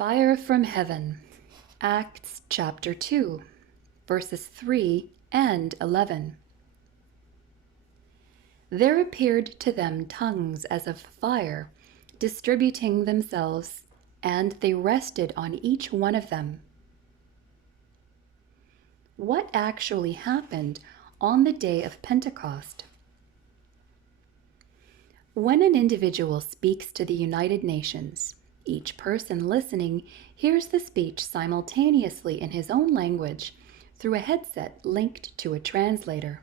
Fire from Heaven, Acts chapter 2, verses 3 and 11. There appeared to them tongues as of fire, distributing themselves, and they rested on each one of them. What actually happened on the day of Pentecost? When an individual speaks to the United Nations, each person listening hears the speech simultaneously in his own language through a headset linked to a translator.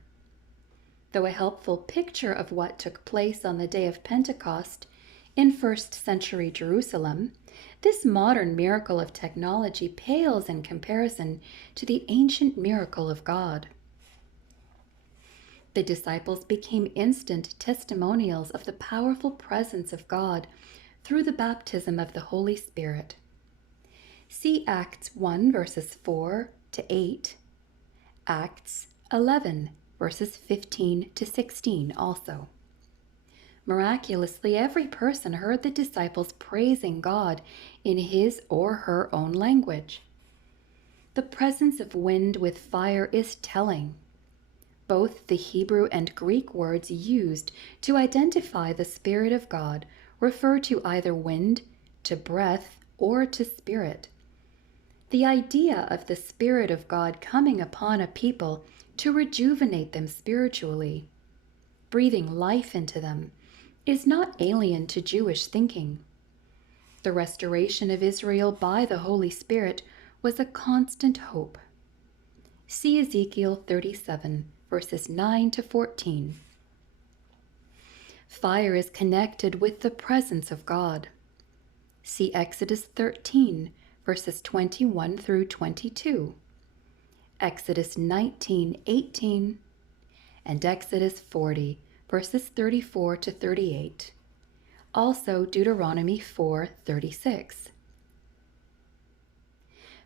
Though a helpful picture of what took place on the day of Pentecost in first century Jerusalem, this modern miracle of technology pales in comparison to the ancient miracle of God. The disciples became instant testimonials of the powerful presence of God through the baptism of the Holy Spirit. See Acts 1 verses 4 to 8, Acts 11 verses 15 to 16 also. Miraculously, every person heard the disciples praising God in his or her own language. The presence of wind with fire is telling. Both the Hebrew and Greek words used to identify the Spirit of God refer to either wind, to breath, or to spirit. The idea of the Spirit of God coming upon a people to rejuvenate them spiritually, breathing life into them, is not alien to Jewish thinking. The restoration of Israel by the Holy Spirit was a constant hope. See Ezekiel 37, verses 9 to 14. Fire is connected with the presence of God. See Exodus 13, verses 21 through 22, Exodus 19:18, and Exodus 40, verses 34 to 38. Also Deuteronomy 4:36.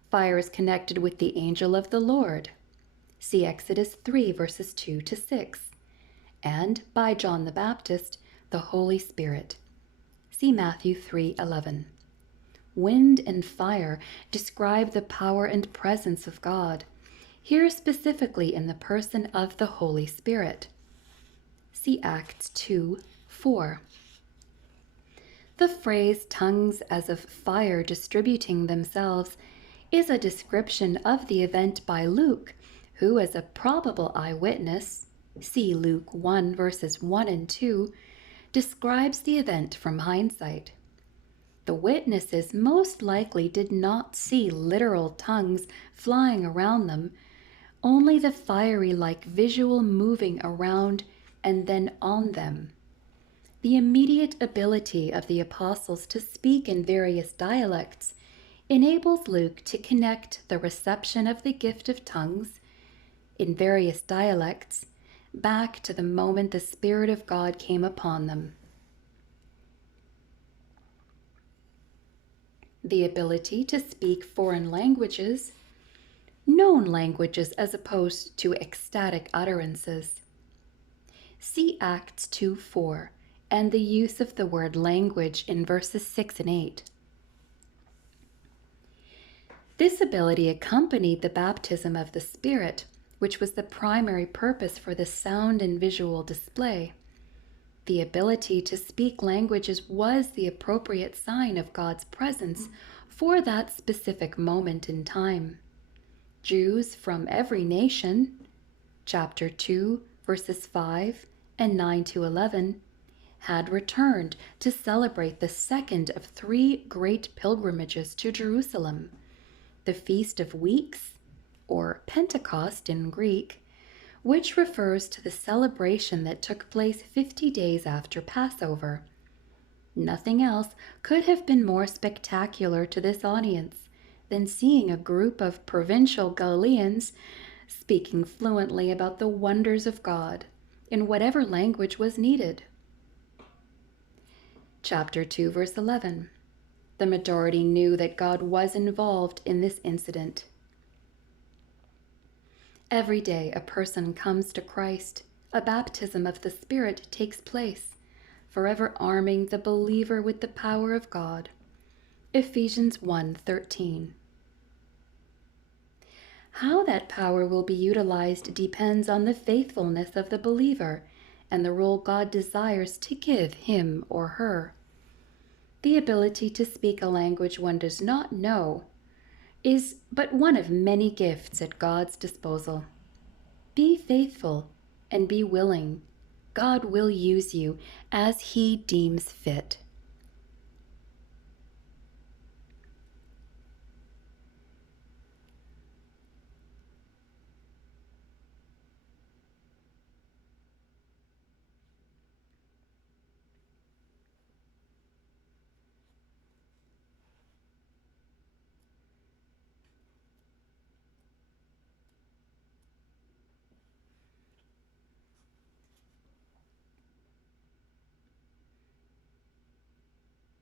Fire is connected with the angel of the Lord. See Exodus 3, verses 2 to 6. And by John the Baptist, the Holy Spirit. See Matthew 3:11. Wind and fire describe the power and presence of God, here specifically in the person of the Holy Spirit. See Acts 2:4. The phrase tongues as of fire distributing themselves is a description of the event by Luke, who as a probable eyewitness, see Luke 1 verses 1 and 2, describes the event from hindsight. The witnesses most likely did not see literal tongues flying around them, only the fiery-like visual moving around and then on them. The immediate ability of the apostles to speak in various dialects enables Luke to connect the reception of the gift of tongues in various dialects back to the moment the Spirit of God came upon them. The ability to speak foreign languages, known languages as opposed to ecstatic utterances. See Acts 2:4 and the use of the word language in verses 6 and 8. This ability accompanied the baptism of the Spirit, which was the primary purpose for the sound and visual display. The ability to speak languages was the appropriate sign of God's presence for that specific moment in time. Jews from every nation, chapter 2, verses 5 and 9 to 11, had returned to celebrate the second of three great pilgrimages to Jerusalem, the Feast of Weeks, or Pentecost in Greek, which refers to the celebration that took place 50 days after Passover. Nothing else could have been more spectacular to this audience than seeing a group of provincial Galileans speaking fluently about the wonders of God in whatever language was needed. Chapter 2, verse 11. The majority knew that God was involved in this incident. Every day a person comes to Christ, a baptism of the Spirit takes place, forever arming the believer with the power of God. Ephesians 1:13. How that power will be utilized depends on the faithfulness of the believer and the role God desires to give him or her. The ability to speak a language one does not know is but one of many gifts at God's disposal. Be faithful and be willing. God will use you as He deems fit.